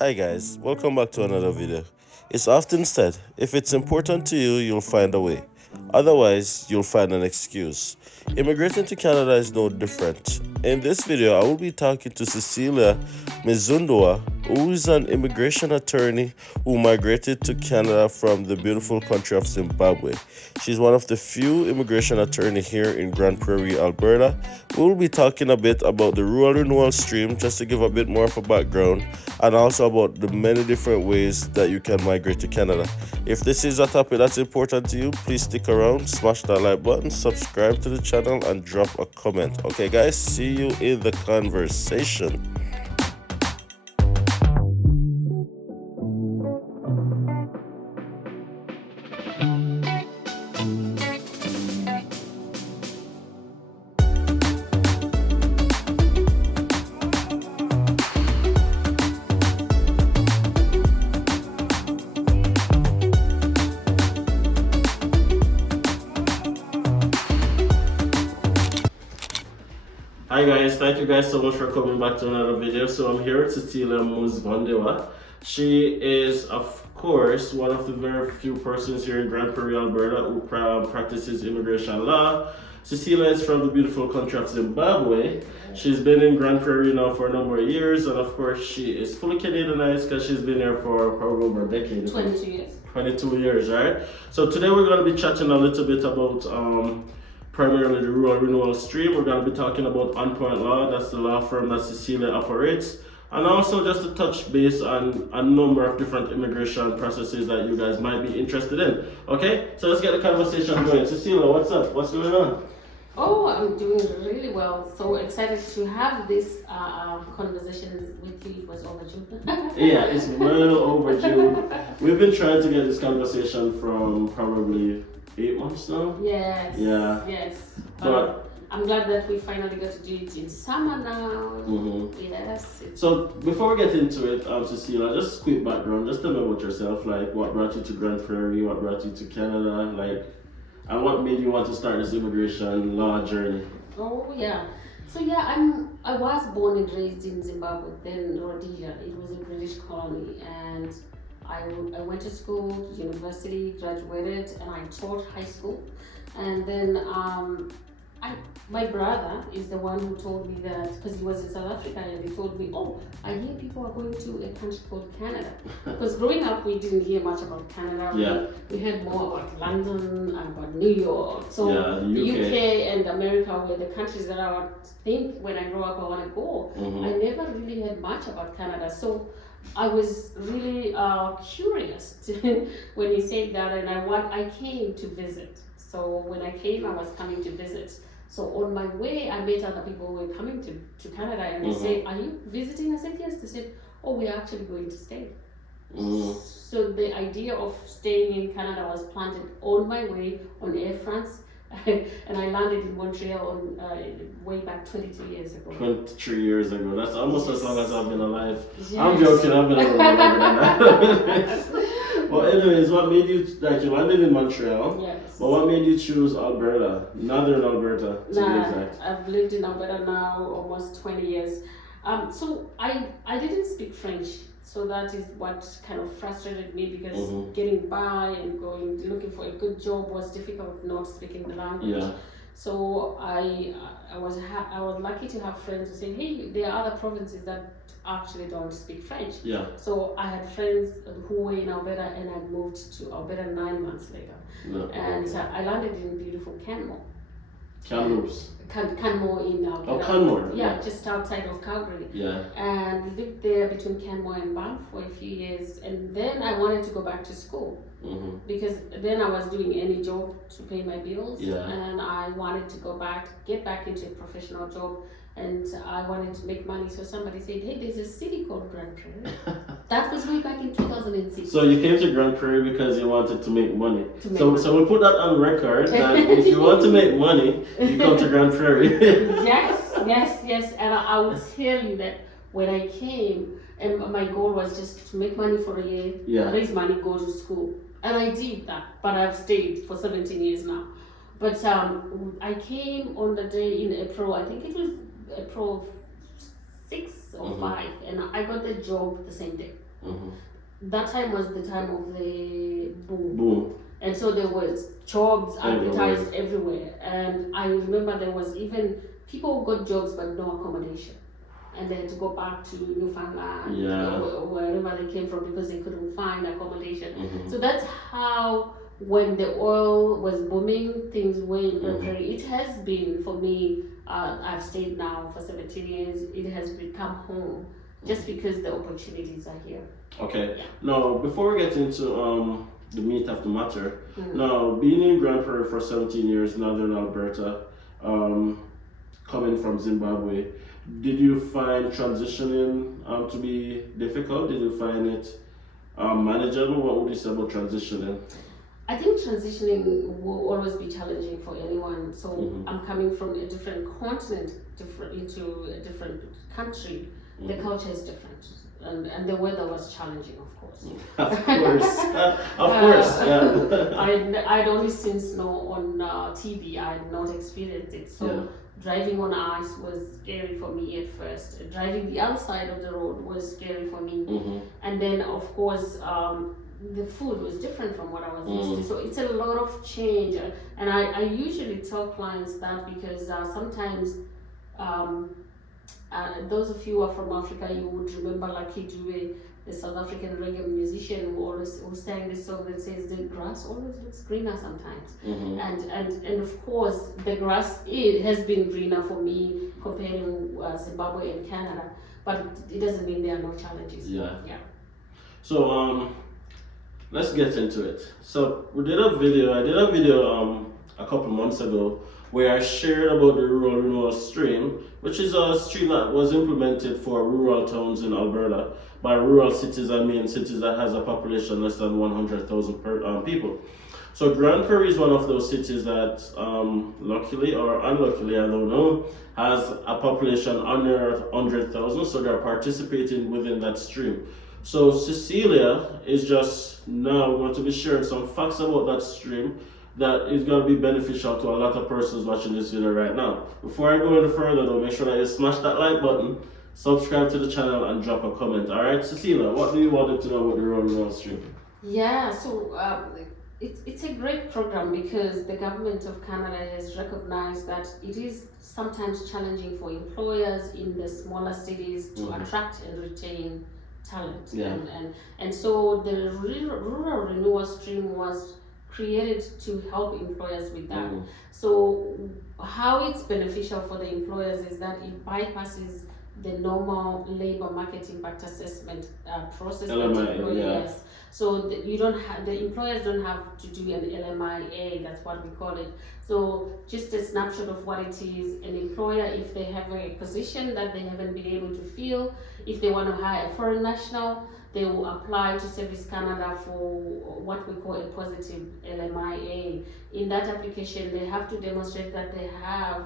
Hi guys, welcome back to another video. It's often said, if it's important to you, you'll find a way. Otherwise, you'll find an excuse. Immigrating to Canada is no different. In this video, I will be talking to Cecilia Mizundua, who is an immigration attorney who migrated to Canada from the beautiful country of Zimbabwe. She's one of the few immigration attorneys here in Grande Prairie, Alberta. We will be talking a bit about the rural renewal stream just to give a bit more of a background, and also about the many different ways that you can migrate to Canada. If this is a topic that's important to you, please stick around, smash that like button, subscribe to the channel, and drop a comment. Okay, guys, see you in the conversation. Hi guys, thank you guys so much for coming back to another video. So I'm here with Cecilia Muzvandewa. She is, of course, one of the very few persons here in Grande Prairie, Alberta who practices immigration law. Cecilia is from the beautiful country of Zimbabwe. She's been in Grande Prairie now for a number of years, and of course she is fully Canadianized because she's been here for probably over a decade. 22 years. 22 years, right? So today we're going to be chatting a little bit about primarily the rural renewal stream. We're going to be talking about ONPOINT Law, that's the law firm that Cecilia operates, and also just to touch base on a number of different immigration processes that you guys might be interested in. Okay, so let's get the conversation going. Cecilia, what's up? What's going on? Oh, I'm doing really well. So excited to have this conversation with you. It was overdue. Yeah, it's well overdue. We've been trying to get this conversation from probably 8 months now. Yes. Yeah. Yes. But I'm glad that we finally got to do it in summer now. Yes. So before we get into it, Cecilia, just quick background. Just tell me about yourself. Like, what brought you to Grande Prairie? What brought you to Canada? Like, and what made you want to start this immigration law journey? Oh yeah. So yeah, I was born and raised in Zimbabwe, then Rhodesia. It was a British colony, and I went to school, university, graduated, and I taught high school. And then my brother is the one who told me that, because he was in South Africa, and he told me, oh, I hear people are going to a country called Canada. Because growing up, we didn't hear much about Canada. Yeah. We heard more about London and about New York. So yeah, the UK and America were the countries that I would think when I grow up I want to go. I never really heard much about Canada. So I was really curious when he said that, and I came to visit. So when I came, I was coming to visit. So on my way, I met other people who were coming to Canada, and they said, "Are you visiting?" I said, "Yes." They said, "Oh, we're actually going to stay." So the idea of staying in Canada was planted on my way on Air France. And I landed in Montreal way back 22 years ago. 23 years ago. That's almost as long as I've been alive. Yes. I'm joking. I've been alive longer than that. Well, anyways, what made you, like, you landed in Montreal? Yes. But what made you choose Alberta, Northern Alberta, to be exact? I've lived in Alberta now almost 20 years. So I didn't speak French. So that is what kind of frustrated me, because getting by and looking for a good job was difficult, not speaking the language. Yeah. So I was lucky to have friends who said, hey, there are other provinces that actually don't speak French. Yeah. So I had friends who were in Alberta, and I moved to Alberta 9 months later. No. And I landed in beautiful Canmore. Kamloops. Canmore in Alberta. Oh, Canmore. Yeah, just outside of Calgary. Yeah. And lived there between Canmore and Banff for a few years, and then I wanted to go back to school because then I was doing any job to pay my bills, and I wanted to get back into a professional job, and I wanted to make money. So somebody said, hey, there's a city called Grande Prairie. That was way back in 2006. So you came to Grande Prairie because you wanted to make money. So we put that on record that if you want to make money, you come to Grande Prairie. yes. And I would tell you that when I came, and my goal was just to make money for a year, raise money, go to school. And I did that, but I've stayed for 17 years now. But I came on the day in April, I think it was April 6th or 5, and I got the job the same day. That time was the time of the boom. And so there was jobs advertised everywhere. And I remember there was even people who got jobs but no accommodation. And they had to go back to Newfoundland or wherever they came from because they couldn't find accommodation. So that's how, when the oil was booming, things were in Prairie. It has been, for me, I've stayed now for 17 years, it has become home just because the opportunities are here. Okay. Now, before we get into the meat of the matter, now, being in Grande for 17 years, northern Alberta, coming from Zimbabwe, did you find transitioning to be difficult? Did you find it manageable? What would you say about transitioning? I think transitioning will always be challenging for anyone. So I'm coming from a different continent, into a different country. The culture is different, and the weather was challenging, of course. Of course, of course. I'd only seen snow on TV. I had not experienced it, so driving on ice was scary for me at first. Driving the other side of the road was scary for me, and then of course the food was different from what I was used to. So it's a lot of change, and I usually tell clients that because sometimes. Those of you who are from Africa, you would remember Lucky Dube, the South African reggae musician who sang this song that says the grass always looks greener sometimes. And of course the grass has been greener for me comparing Zimbabwe and Canada, but it doesn't mean there are no challenges. Yeah. So let's get into it. So I did a video a couple months ago where I shared about the Rural Renewal stream, which is a stream that was implemented for rural towns in Alberta. By rural cities, I mean cities that has a population less than 100,000 people. So Grande Prairie is one of those cities that, luckily or unluckily, I don't know, has a population under 100,000, so they're participating within that stream. So Cecilia is just now going to be sharing some facts about that stream that is going to be beneficial to a lot of persons watching this video right now. Before I go any further though, make sure that you smash that like button, subscribe to the channel, and drop a comment. Alright, Cecilia, what do you want them to know about the Rural Renewal stream? Yeah, so it's a great program because the government of Canada has recognized that it is sometimes challenging for employers in the smaller cities to attract and retain talent. And so the Rural Renewal stream was created to help employers with that. So how it's beneficial for the employers is that it bypasses the normal labor market impact assessment process that employers. So the employers don't have to do an LMIA, that's what we call it. So just a snapshot of what it is. An employer, if they have a position that they haven't been able to fill, if they want to hire a foreign national, they will apply to Service Canada for what we call a positive LMIA. In that application, they have to demonstrate that they have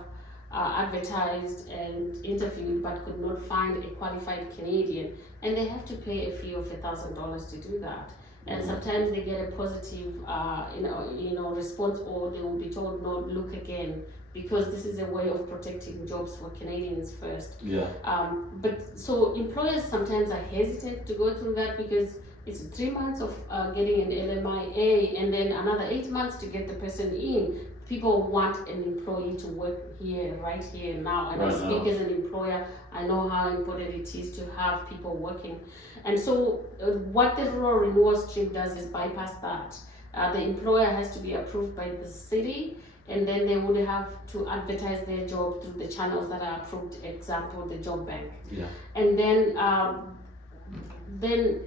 advertised and interviewed but could not find a qualified Canadian, and they have to pay a fee of $1,000 to do that. And sometimes they get a positive response, or they will be told no, look again, because this is a way of protecting jobs for Canadians first. But so employers sometimes are hesitant to go through that because it's 3 months of getting an LMIA and then another 8 months to get the person in. People want an employee to work here, right here now. And I speak as an employer, I know how important it is to have people working. And so what the Rural Renewal stream does is bypass that. The employer has to be approved by the city, and then they would have to advertise their job through the channels that are approved, example, the job bank. And then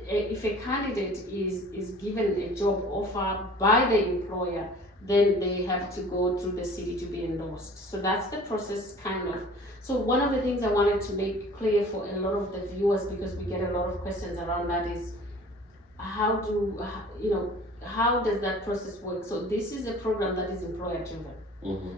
if a candidate is given a job offer by the employer, then they have to go through the city to be endorsed. So that's the process, kind of. So one of the things I wanted to make clear for a lot of the viewers, because we get a lot of questions around that, is how does that process work? So this is a program that is employer driven,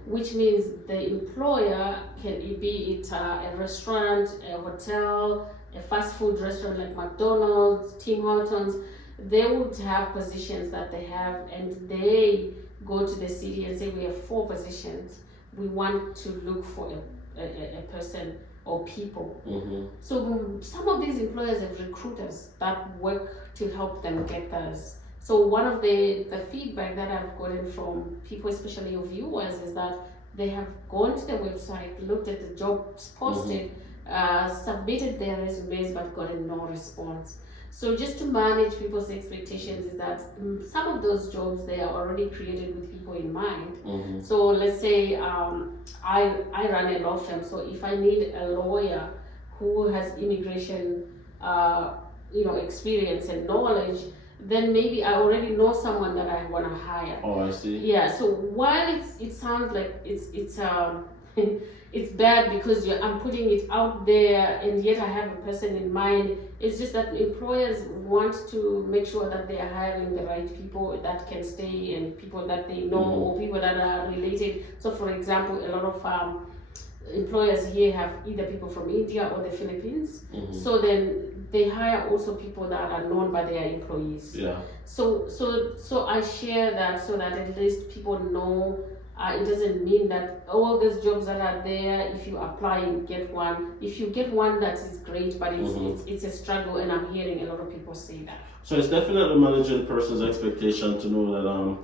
which means the employer can be it a restaurant, a hotel, a fast food restaurant like McDonald's, Tim Hortons. They would have positions that they have, and they go to the city and say, we have 4 positions. We want to look for a person or people. Mm-hmm. So some of these employers have recruiters that work to help them get those. So one of the feedback that I've gotten from people, especially your viewers, is that they have gone to the website, looked at the jobs posted, submitted their resumes, but gotten no response. So just to manage people's expectations is that some of those jobs, they are already created with people in mind. So let's say I run a law firm, so if I need a lawyer who has immigration experience and knowledge, then maybe I already know someone that I want to hire. Oh, I see. Yeah. So while it sounds like it's it's bad because I'm putting it out there, and yet I have a person in mind. It's just that employers want to make sure that they are hiring the right people that can stay, and people that they know, or people that are related. So, for example, a lot of employers here have either people from India or the Philippines. So then they hire also people that are known by their employees. Yeah. So I share that so that at least people know. It doesn't mean that all these jobs that are there, if you apply, you get one. If you get one, that is great, but it's a struggle, and I'm hearing a lot of people say that. So it's definitely managing person's expectation to know that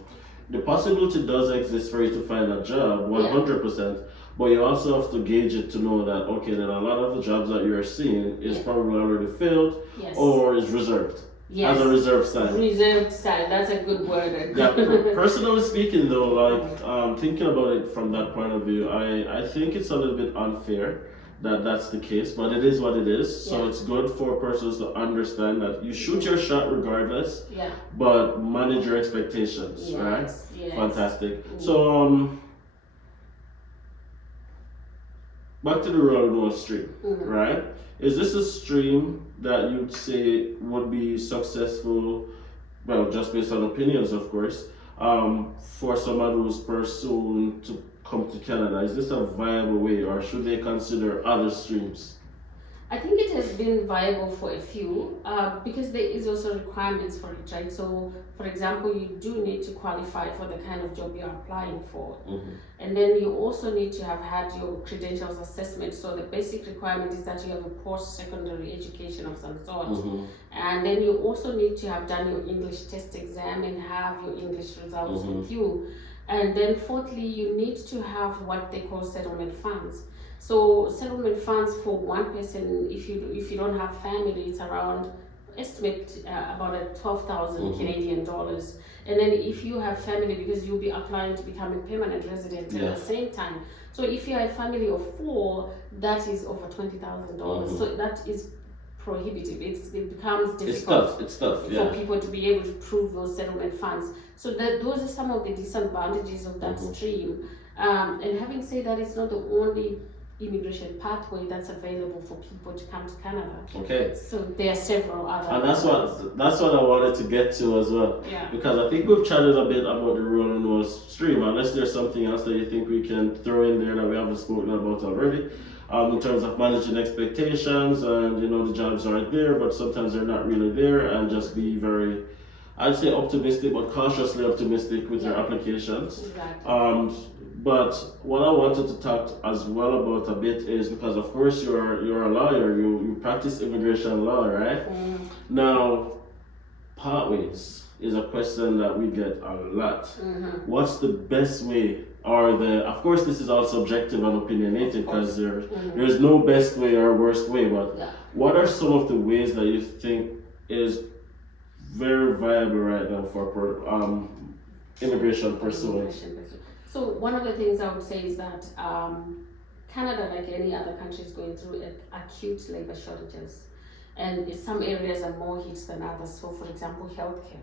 the possibility does exist for you to find a job, 100%. But you also have to gauge it to know that, okay, then a lot of the jobs that you're seeing is probably already filled or is reserved. Yes. As a reserve sign. Reserved sign, that's a good word. Yeah, personally speaking though, like thinking about it from that point of view, I think it's a little bit unfair that that's the case, but it is what it is. So it's good for persons to understand that you shoot your shot regardless, but manage your expectations, right? Yes. Fantastic. So back to the Renewal stream, right? Is this a stream that you'd say would be successful, well, just based on opinions, of course, for someone who's pursuing to come to Canada? Is this a viable way, or should they consider other streams? I think it has been viable for a few because there is also requirements for it, right? So, for example, you do need to qualify for the kind of job you're applying for. And then you also need to have had your credentials assessment. So the basic requirement is that you have a post-secondary education of some sort. And then you also need to have done your English test exam and have your English results with you. And then fourthly, you need to have what they call settlement funds. So settlement funds for one person, if you don't have family, it's around about 12,000 Canadian dollars. And then if you have family, because you'll be applying to become a permanent resident at the same time. So if you have a family of 4, that is over $20,000. So that is prohibitive. It becomes difficult. It's tough. For people to be able to prove those settlement funds. So those are some of the disadvantages of that stream. And having said that, it's not the only immigration pathway that's available for people to come to Canada. Okay. So there are several other. And that's what I wanted to get to as well. Yeah. Because I think we've chatted a bit about the Renewal stream, unless there's something else that you think we can throw in there that we haven't spoken about already. In terms of managing expectations, and the jobs aren't there, but sometimes they're not really there, and just be very, I'd say optimistic, but cautiously optimistic with your applications. Exactly. But what I wanted to talk as well about a bit is because, of course, you're a lawyer, you practice immigration law, right? Now, pathways is a question that we get a lot. What's the best way, or of course, this is all subjective and opinionated because there's no best way or worst way, but what are some of the ways that you think is very viable right now for immigration pursuance? So one of the things I would say is that Canada, like any other country, is going through acute labor shortages, and some areas are more hit than others. So, for example, healthcare,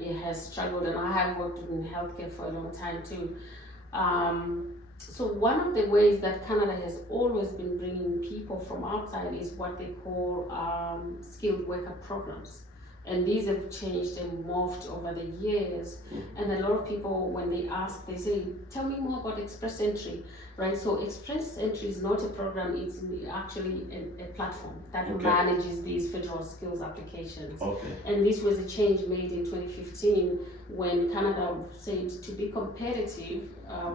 it has struggled, and I have worked in healthcare for a long time too. So one of the ways that Canada has always been bringing people from outside is what they call skilled worker programs. And these have changed and morphed over the years. And a lot of people, when they ask, they say, tell me more about Express Entry, right? So Express Entry is not a program, it's actually a platform that manages these federal skills applications. And this was a change made in 2015 when Canada said to be competitive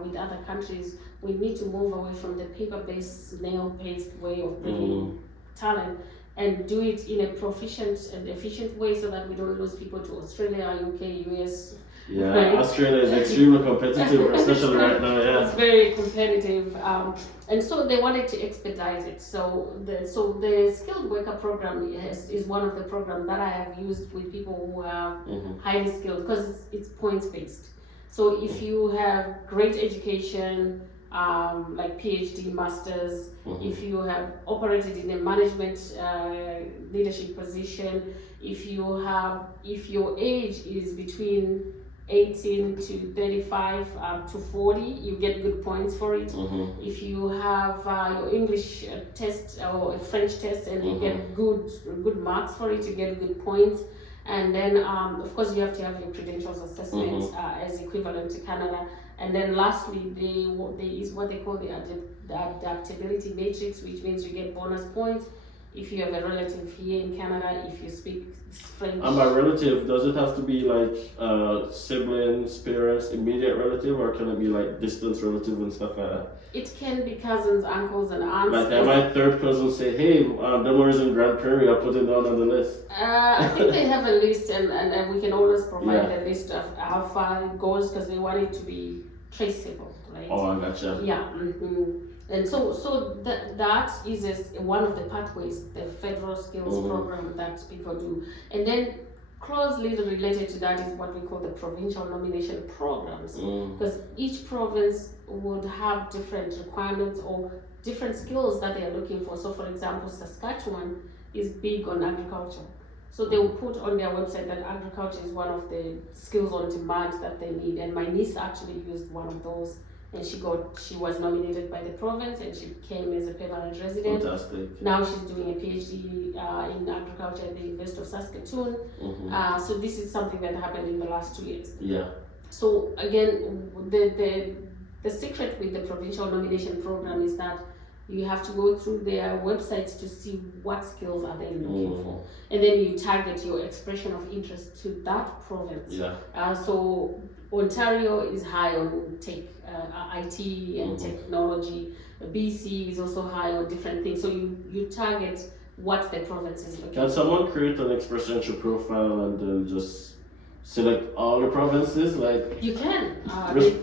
with other countries, we need to move away from the paper-based, snail-paced way of bringing talent and do it in a proficient and efficient way so that we don't lose people to Australia, UK, US. Yeah, right? Australia is extremely competitive, especially right now. Yeah, it's very competitive, and so they wanted to expedite it. So the skilled worker program is one of the programs that I have used with people who are highly skilled because it's points based. So if you have great education, like PhD, masters, if you have operated in a management leadership position, if your age is between 18 to 35 to 40, you get good points for it. If you have your English test or a French test and you get good marks for it, you get good points. And then of course you have to have your credentials assessment as equivalent to Canada. And then lastly, there is what they call the adaptability matrix, which means you get bonus points if you have a relative here in Canada, if you speak French. And by relative, does it have to be like siblings, parents, immediate relative, or can it be like distant relative and stuff like that? It can be cousins, uncles, and aunts. Like my third cousin say, hey, Delmar is in Grande Prairie, I'll put it down on the list. I think they have a list, and we can always provide a list of how far it goes because they want it to be traceable, right? Oh, I gotcha. Yeah. And so that is one of the pathways, the federal skills program that people do. And then closely related to that is what we call the provincial nomination programs, because each province would have different requirements or different skills that they are looking for. So for example, Saskatchewan is big on agriculture. So they will put on their website that agriculture is one of the skills on demand that they need. And my niece actually used one of those, and she was nominated by the province, and she came as a permanent resident. Fantastic. Now she's doing a PhD in agriculture at the University of Saskatoon. So this is something that happened in the last 2 years. Yeah. So again, the secret with the provincial nomination program is that you have to go through their websites to see what skills are they looking for, and then you target your expression of interest to that province. So Ontario is high on tech, IT and technology. BC is also high on different things. So you target what the province is looking for. Can someone create an Express Entry profile and then just select all the provinces? Like you can.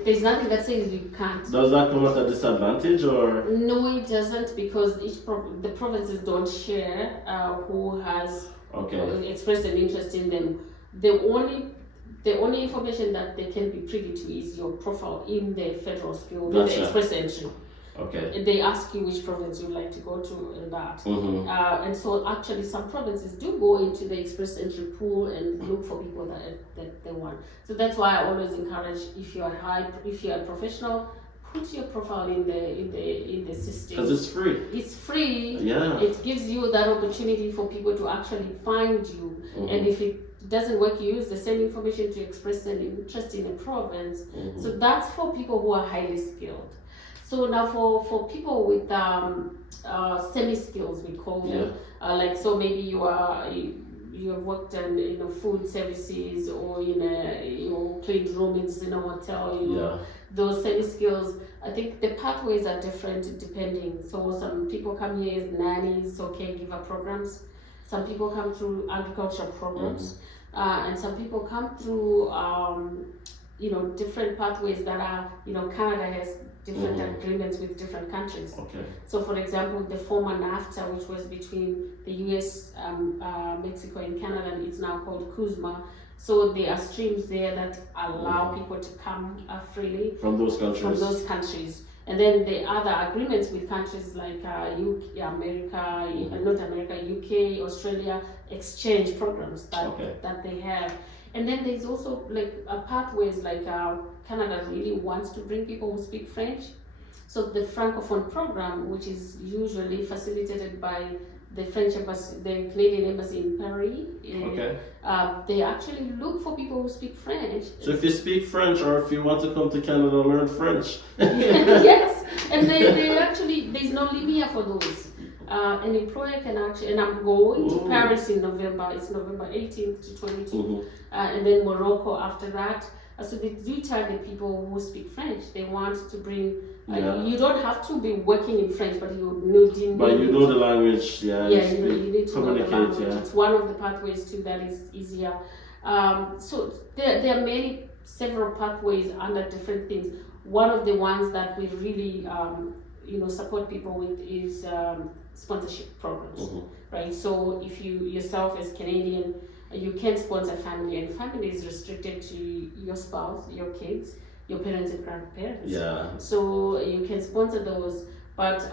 There's nothing that says you can't. Does that come at a disadvantage or? No, it doesn't, because the provinces don't share who has expressed an interest in them. The only information that they can be privy to is your profile in the federal skill, in the Express Entry. They ask you which province you'd like to go to and that. And so actually some provinces do go into the Express Entry pool and look for people that they want. So that's why I always encourage, if you're a professional, put your profile in the system. Because it's free. It's free. Yeah. It gives you that opportunity for people to actually find you. And if it doesn't work, you use the same information to express an interest in a province. So that's for people who are highly skilled. So now for people with semi-skills, we call them, like, so maybe you have worked in food services or you cleaned rooms in a hotel, those semi-skills, I think the pathways are different depending. So some people come here as nannies or caregiver programs. Some people come through agriculture programs, and some people come through, different pathways that are, Canada has different agreements with different countries. So for example, the former NAFTA, which was between the US, Mexico and Canada, it's now called CUSMA. So there are streams there that allow people to come freely from those countries. And then the other agreements with countries like UK, Australia, exchange programs that they have. And then there's also pathways like Canada really wants to bring people who speak French. So the Francophone program, which is usually facilitated by the French embassy, the Canadian embassy in Prairie. Okay. They actually look for people who speak French. So if you speak French, or if you want to come to Canada, learn French. Yes, and they actually, there's no limit for those. An employer can actually, and I'm going to Paris in November. It's November 18th to 22nd, and then Morocco after that. So they do target people who speak French. They want to bring. You don't have to be working in French, but you know. But you know the language, Yeah, you need to know the language. Yeah. It's one of the pathways too that is easier. So there are several pathways under different things. One of the ones that we really support people with is sponsorship programs, right? So if you yourself as Canadian, you can sponsor family, and family is restricted to your spouse, your kids, your parents and grandparents. Yeah. So you can sponsor those, but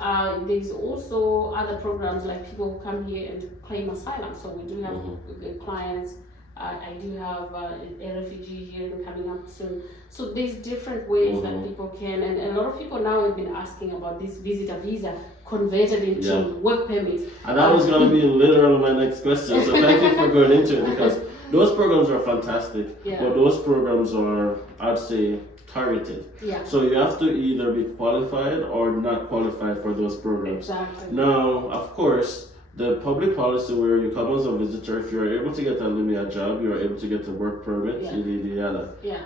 there's also other programs like people who come here and claim asylum. So we do have clients. I do have a refugee here coming up soon. So there's different ways that people can, and a lot of people now have been asking about this visitor visa converted into work permits. And that was going to be literally my next question. So thank you for going into it, because those programs are fantastic, but those programs are, I'd say, targeted. Yeah. So you have to either be qualified or not qualified for those programs. Exactly. Now, of course, the public policy where you come as a visitor, if you're able to get a Limia job, you're able to get a work permit, Yeah.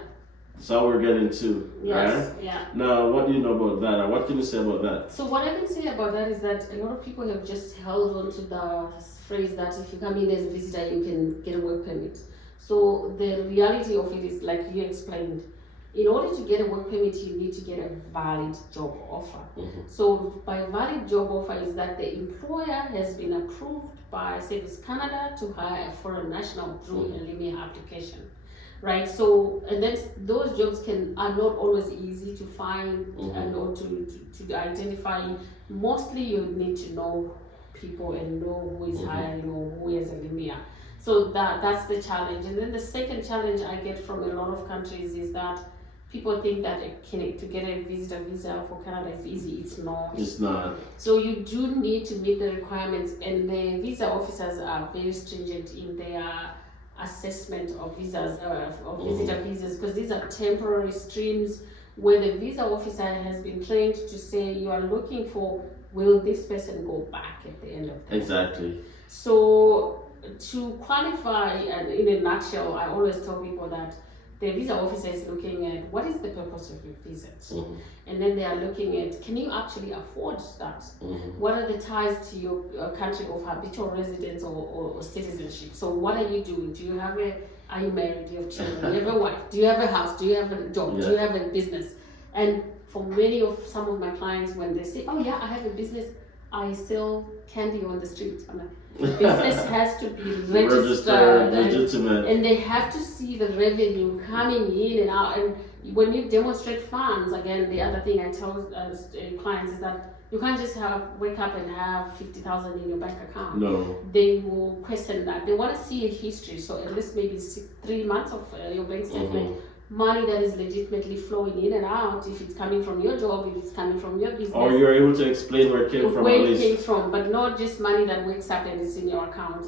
That's how we're getting to. Yes. Right? Yeah. Now, what do you know about that? Or what can you say about that? So what I can say about that is that a lot of people have just held on to the phrase that if you come in as a visitor, you can get a work permit. So the reality of it is, like you explained, in order to get a work permit, you need to get a valid job offer. So by valid job offer is that the employer has been approved by Service Canada to hire a foreign national through a LIMIA application. Right, so and then those jobs are not always easy to find and or to identify. Mostly you need to know people and know who is hiring or who is a LIMIA. So that's the challenge. And then the second challenge I get from a lot of countries is that people think that to get a visitor visa for Canada is easy. It's not. It's not. So you do need to meet the requirements, and the visa officers are very stringent in their assessment of visas, of visitor visas, because these are temporary streams where the visa officer has been trained to say you are looking for, will this person go back at the end of the Exactly. So to qualify, and in a nutshell, I always tell people that the visa officer is looking at what is the purpose of your visit, and then they are looking at, can you actually afford that? What are the ties to your country of habitual residence or citizenship? So what are you doing? Do you have are you married? Do you have children? Do you have a wife? Do you have a house? Do you have a job? Do you have a business? And for some of my clients, when they say, oh yeah, I have a business, I sell candy on the street. I'm like, the business has to be registered, legitimate, and they have to see the revenue coming in and out. And when you demonstrate funds, again, the other thing I tell clients is that you can't just wake up and have 50,000 in your bank account. No. They will question that. They want to see a history, so at least maybe 3 months of your bank statement. Money that is legitimately flowing in and out, if it's coming from your job, if it's coming from your business. Or you're able to explain where it came from. Where it came from, but not just money that wakes up and is in your account.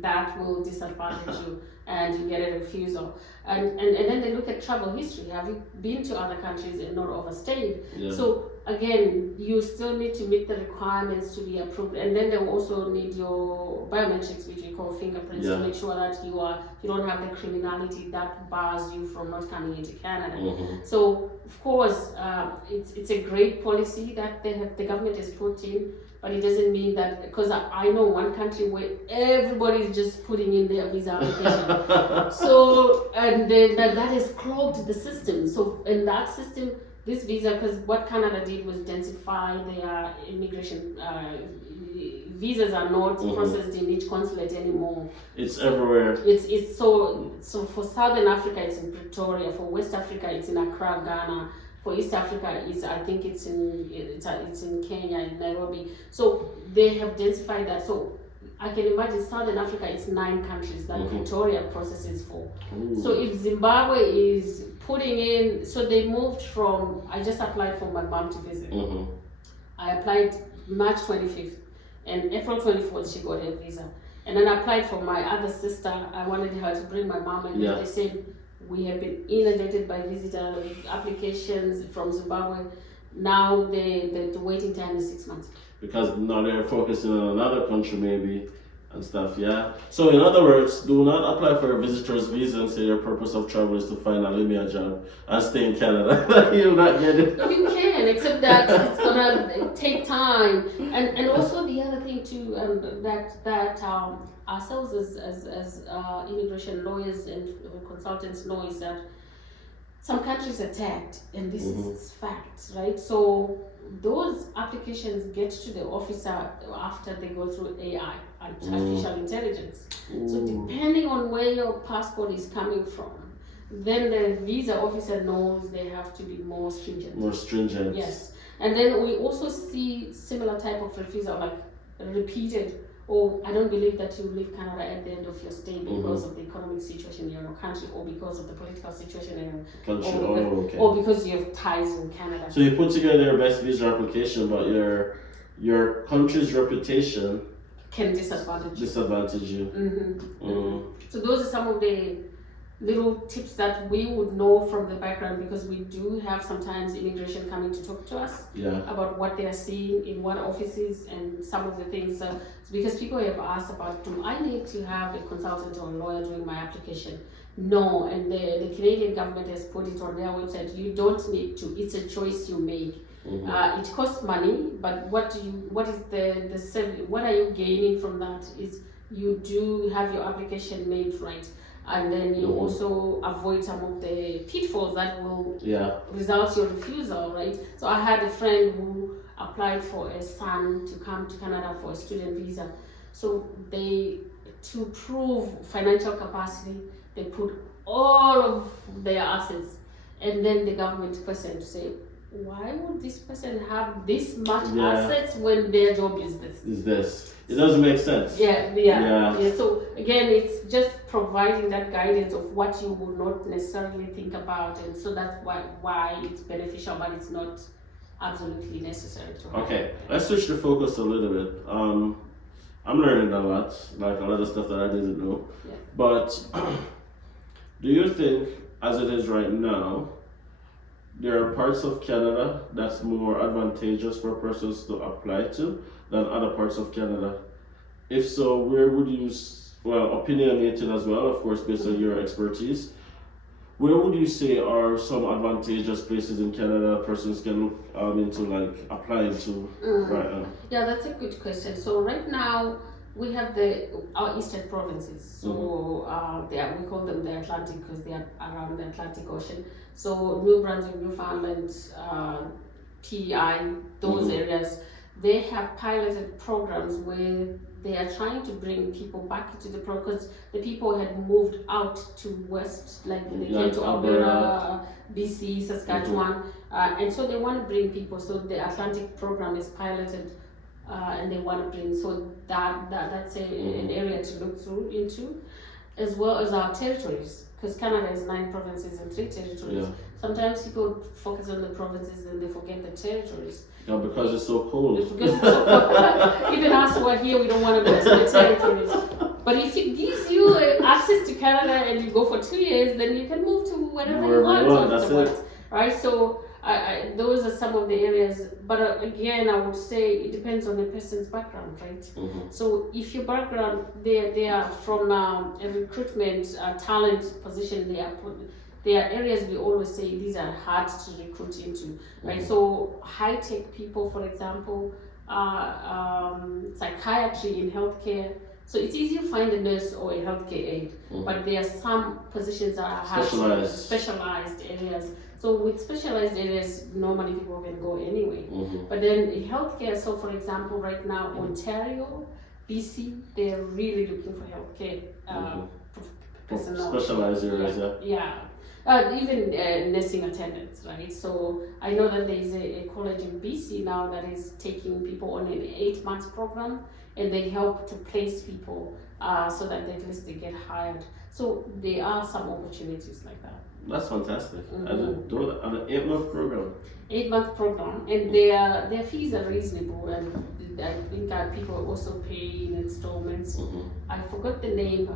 That will disadvantage you and you get a refusal. And then they look at travel history. Have you been to other countries and not overstayed? Yeah. So again, you still need to meet the requirements to be approved, and then they will also need your biometrics, which we call fingerprints, to make sure that you don't have the criminality that bars you from not coming into Canada. So of course, it's a great policy that the government has put in, but it doesn't mean that, because I know one country where everybody is just putting in their visa application. So and then that has clogged the system. So in that system, this visa, because what Canada did was densify their immigration. Visas are not processed in each consulate anymore. It's everywhere. It's so for Southern Africa, it's in Pretoria. For West Africa, it's in Accra, Ghana. For East Africa, I think it's in Kenya, in Nairobi. So they have densified that. So I can imagine Southern Africa, it's 9 countries that Pretoria processes for. So if Zimbabwe is putting in, so they moved from, I just applied for my mom to visit. I applied March 25th. and April 24th she got her visa. And then I applied for my other sister. I wanted her to bring my mom, and they said we have been inundated by visitor applications from Zimbabwe. Now the waiting time is 6 months. Because now they're focusing on another country maybe and stuff, yeah. So in other words, do not apply for a visitor's visa and say your purpose of travel is to find a Libya job and stay in Canada. You'll not get it. You can, except that it's gonna take time. And also the other thing too, that ourselves as immigration lawyers and consultants know is that some countries are tagged, and this is fact, right? So those applications get to the officer after they go through AI, artificial intelligence. So depending on where your passport is coming from, then the visa officer knows they have to be more stringent. More stringent. Yes. And then we also see similar type of refusal, like repeated, or I don't believe that you leave Canada at the end of your stay because of the economic situation in your country, or because of the political situation in your country, or because you have ties in Canada. So you put together your best visa application, but your country's reputation can disadvantage you. So those are some of the little tips that we would know from the background, because we do have sometimes immigration coming to talk to us about what they are seeing in what offices and some of the things, because people have asked about, do I need to have a consultant or a lawyer doing my application? No, and the Canadian government has put it on their website, you don't need to, it's a choice you make. It costs money, but what are you gaining from that is you do have your application made right. And then you also avoid some of the pitfalls that will result your refusal, right? So I had a friend who applied for a son to come to Canada for a student visa. So to prove financial capacity, they put all of their assets, and then the government person to say, why would this person have this much assets when their job is this? It doesn't make sense. Yeah. So again, it's just providing that guidance of what you would not necessarily think about, and so that's why it's beneficial, but it's not absolutely necessary to have. Okay, let's switch the focus a little bit. I'm learning a lot, like a lot of stuff that I didn't know. Yeah. But do you think, as it is right now, there are parts of Canada that's more advantageous for persons to apply to than other parts of Canada? If so, where would you, opinionated as well, of course, based on your expertise, where would you say are some advantageous places in Canada persons can look into, like, applying to right now? Yeah, that's a good question. So right now, we have our eastern provinces. So we call them the Atlantic because they are around the Atlantic Ocean. So New Brunswick, Newfoundland, PEI, those areas, they have piloted programs where they are trying to bring people back into the program, because the people had moved out to west, like they came to Alberta, BC, Saskatchewan, and so they want to bring people. So the Atlantic program is piloted, and they want to bring. So that's an area to look into, as well as our territories, because Canada is 9 provinces and 3 territories. Sometimes people focus on the provinces and they forget the territories. Yeah, because it's so cold. Because it's so cold. Even us who are here, we don't want to go to the territories. But if it gives you access to Canada and you go for 2 years, then you can move to wherever you want afterwards, right? So those are some of the areas. But again, I would say it depends on the person's background, right? So if your background, they are from a recruitment talent position, there are areas we always say these are hard to recruit into, right? So high-tech people, for example, psychiatry in healthcare. So it's easy to find a nurse or a healthcare aide, but there are some positions that are specialized areas. So with specialized areas, normally people can go anyway. But then in healthcare, so for example, right now, Ontario, BC, they're really looking for healthcare personnel. Specialized areas, Even nursing attendants, right? So I know that there is a college in BC now that is taking people on an 8-month program, and they help to place people so that at least they get hired. So there are some opportunities like that. That's fantastic. I didn't do that on an 8-month program. 8-month program, and their fees are reasonable, and I think people also pay in installments. I forgot the name.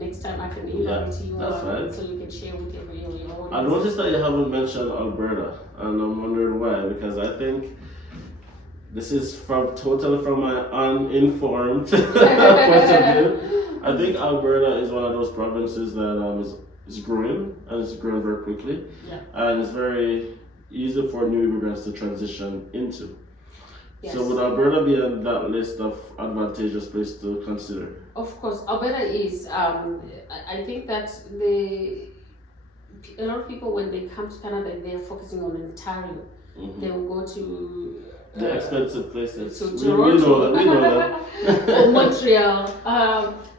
Next time I can email it to you, that's right. so you can share with your audience. I noticed that you haven't mentioned Alberta, and I'm wondering why, because I think this is totally from my uninformed point of view. I think Alberta is one of those provinces that is growing, and it's growing very quickly, and it's very easy for new immigrants to transition into. Yes. So would Alberta be on that list of advantageous places to consider? Of course, Alberta is. I think that a lot of people, when they come to Canada, they're focusing on Ontario. They will go to the expensive places. So Toronto, we know that. Or Montreal.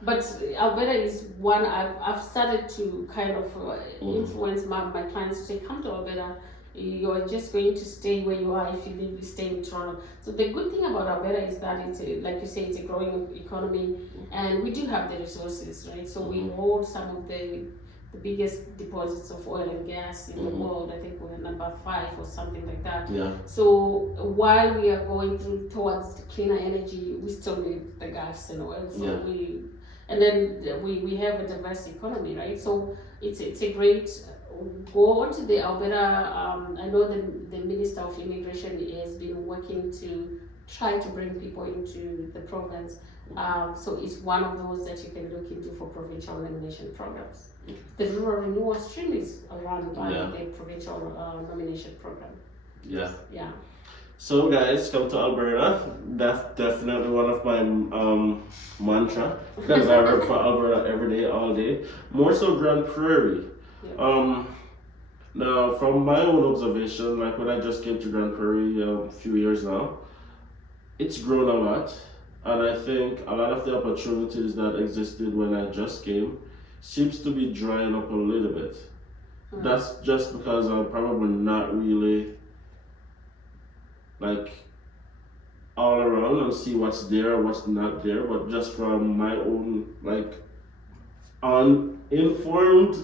But Alberta is one I've started to kind of influence my clients to say, come to Alberta. You're just going to stay where you are if you stay in Toronto. So the good thing about Alberta is that it's like you say, it's a growing economy, and we do have the resources, right? So we hold some of the biggest deposits of oil and gas in the world. I think we're number 5 or something like that. Yeah. So while we are going towards cleaner energy, we still need the gas and oil. So and then we have a diverse economy, right? So it's a great. Go on to the Alberta. I know the Minister of Immigration has been working to try to bring people into the province. So it's one of those that you can look into for provincial nomination programs. The Rural Renewal stream is run by the provincial nomination program. Yeah. Yeah. So guys, come to Alberta. That's definitely one of my mantra, because I work for Alberta every day, all day. More so Grande Prairie. Yeah. Now, from my own observation, like when I just came to Grande Prairie a few years now, it's grown a lot, and I think a lot of the opportunities that existed when I just came seems to be drying up a little bit. That's just because I'm probably not really like all around and see what's there or what's not there, but just from my own like uninformed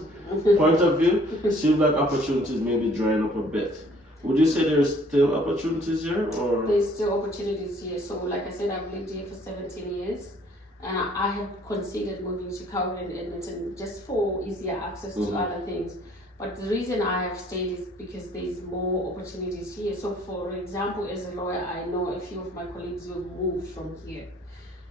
point of view, it seems like opportunities may be drying up a bit. Would you say there's still opportunities here, or? There's still opportunities here. So like I said, I've lived here for 17 years, and I have considered moving to Calgary and Edmonton just for easier access to other things. But the reason I have stayed is because there's more opportunities here. So for example, as a lawyer, I know a few of my colleagues who have moved from here,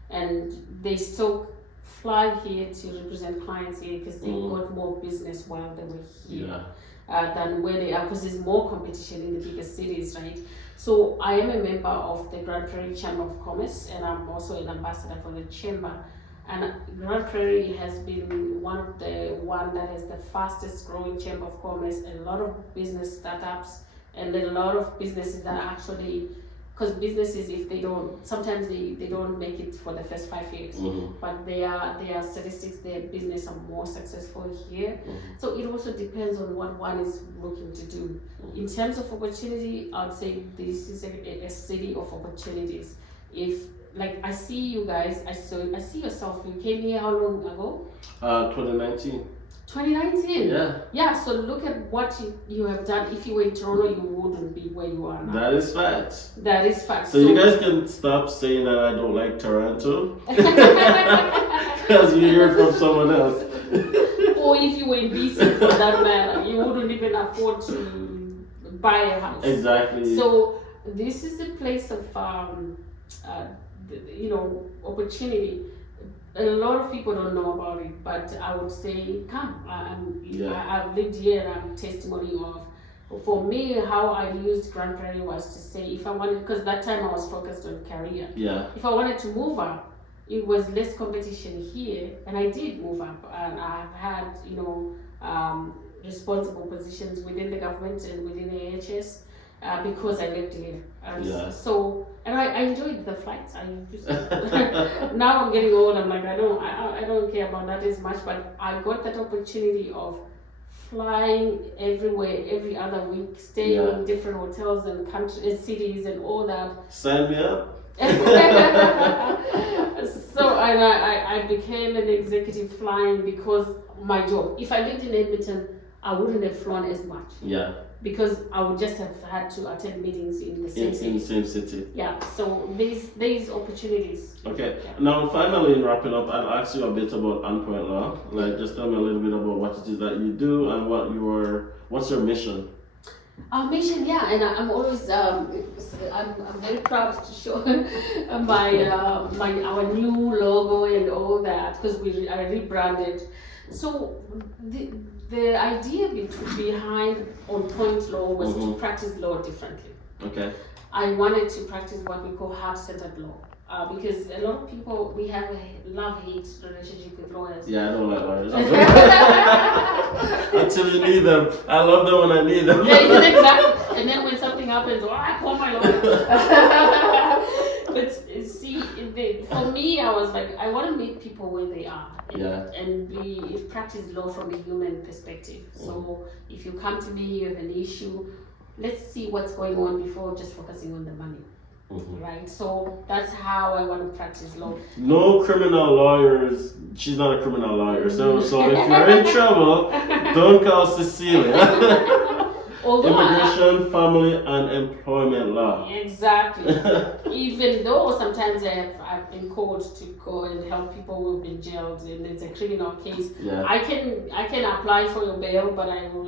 and they still fly here to represent clients here because they got more business while they were here than where they are, because there's more competition in the bigger cities, right? So I am a member of the Grande Prairie Chamber of Commerce, and I'm also an ambassador for the chamber. And Grande Prairie has been one that has the fastest growing chamber of commerce, a lot of business startups, and a lot of businesses that are actually, because businesses, if they don't, sometimes they don't make it for the first 5 years, but their statistics, their business are more successful here. So it also depends on what one is looking to do. In terms of opportunity, I'd say this is a city of opportunities. If like I see you guys, I see yourself. You came here how long ago? 2019. 2019. Yeah. Yeah. So look at what you have done. If you were in Toronto, you wouldn't be where you are now. That is fact. That is fact. So you guys can stop saying that I don't like Toronto, because you hear it from someone else. Or if you were in BC, for that matter, you wouldn't even afford to buy a house. Exactly. So this is a place of opportunity. A lot of people don't know about it, but I would say, come. I've lived here, and I'm testimony of. For me, how I used Grande Prairie was to say, if I wanted, because that time I was focused on career. Yeah. If I wanted to move up, it was less competition here, and I did move up, and I've had responsible positions within the government and within the AHS. Because I lived here. So, and I enjoyed the flights. I just now I'm getting old. I'm like, I don't care about that as much. But I got that opportunity of flying everywhere every other week, staying in different hotels and countries, cities, and all that. Sign me up. So I became an executive flying because my job. If I lived in Edmonton, I wouldn't have flown as much. Yeah. Because I would just have had to attend meetings in the same city. In the same city. Yeah, so these opportunities. Okay. Yeah. Now, finally, in wrapping up, I'll ask you a bit about ONPOINT Law. Like, just tell me a little bit about what it is that you do and what's your mission. Our mission, yeah, and I'm always I'm very proud to show our new logo and all that because I rebranded. So the idea behind ONPOINT Law was to practice law differently. Okay. I wanted to practice what we call heart-centered law. Because a lot of people, we have a love-hate relationship with lawyers. Yeah, I don't like lawyers. Until you need them. I love them when I need them. Yeah, exactly. And then when something happens, I call my lawyer. But see, for me, I was like, I want to meet people where they are and practice law from a human perspective. So if you come to me, you have an issue, let's see what's going on before just focusing on the money. Right, so that's how I want to practice law. No criminal lawyers. She's not a criminal lawyer, so if you're in trouble, don't call Cecilia. Immigration, family, and employment law. Exactly. Even though sometimes I've been called to go and help people who've been jailed and it's a criminal case. Yeah. I can apply for your bail, but I will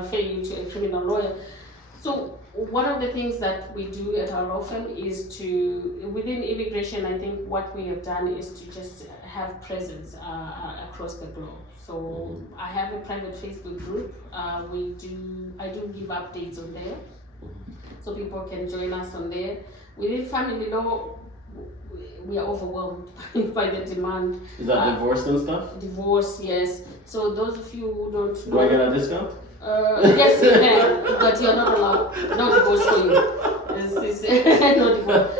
refer you to a criminal lawyer. So one of the things that we do at our law firm is within immigration, I think what we have done is to just have presence across the globe. So I have a private Facebook group. I do give updates on there, so people can join us on there. Within family law, we are overwhelmed by the demand. Is that divorce and stuff? Divorce, yes. So those of you who don't know, do I get a discount? Yes, you can, but you're not allowed. No divorce for you. No divorce.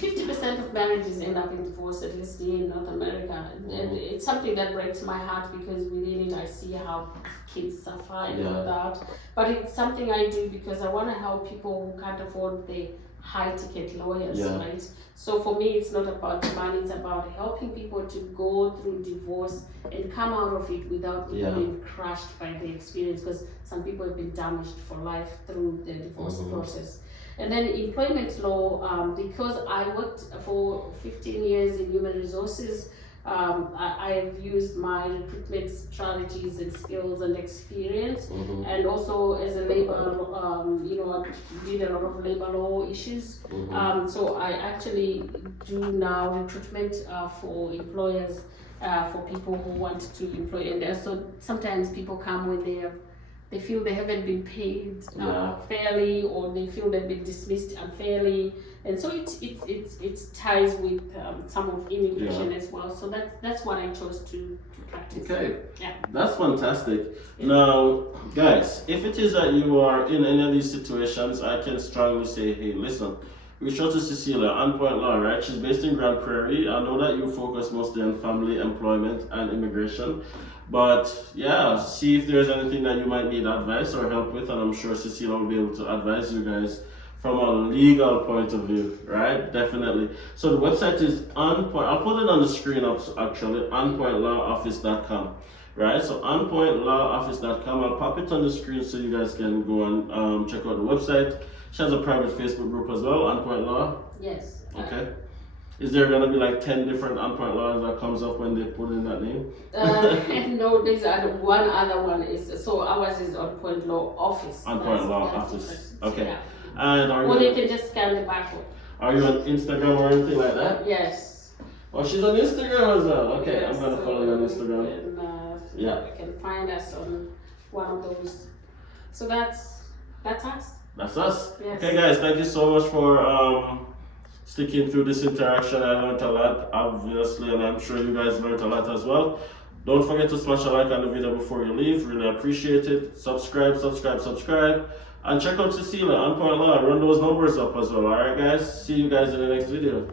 50% of marriages end up in divorce, at least here in North America. And it's something that breaks my heart because within it I see how kids suffer and all that. But it's something I do because I want to help people who can't afford the high-ticket lawyers, right? So for me, it's not about the money, it's about helping people to go through divorce and come out of it without being crushed by the experience, because some people have been damaged for life through the divorce process. And then employment law, because I worked for 15 years in human resources, I've used my recruitment strategies and skills and experience, and also as a labor, I did a lot of labor law issues. So I actually do now recruitment for employers, for people who want to employ. And so sometimes people come when they feel they haven't been paid fairly, or they feel they've been dismissed unfairly, and so it ties with some of immigration as well. So that's what I chose to practice. Okay, that's fantastic. Now, guys, if it is that you are in any of these situations, I can strongly say, hey, listen, reach out to Cecilia, ONPOINT Law, right? She's based in Grande, Prairie. I know that you focus mostly on family, employment, and immigration. But see if there's anything that you might need advice or help with, and I'm sure Cecilia will be able to advise you guys from a legal point of view, right? Definitely. So the website is ONPOINT. I'll put it on the screen actually, onpointlawoffice.com, right? So onpointlawoffice.com. I'll pop it on the screen so you guys can go and check out the website. She has a private Facebook group as well, ONPOINT Law. Yes. Okay. Is there gonna be like 10 different ONPOINT laws that comes up when they put in that name? No, there's one other one so ours is ONPOINT Law Office. ONPOINT Law Office. Okay. Yeah. And or you can just scan the barcode. Are you on Instagram or anything like that? Yes. Oh, she's on Instagram as well. Okay, yes, I'm gonna follow you on Instagram. You can find us on one of those. So that's us. That's us. Yes. Okay, guys, thank you so much for sticking through this interaction. I learned a lot, obviously, and I'm sure you guys learned a lot as well. Don't forget to smash a like on the video before you leave. Really appreciate it. Subscribe. And check out Cecilia, ONPOINT Law. Run those numbers up as well. Alright, guys? See you guys in the next video.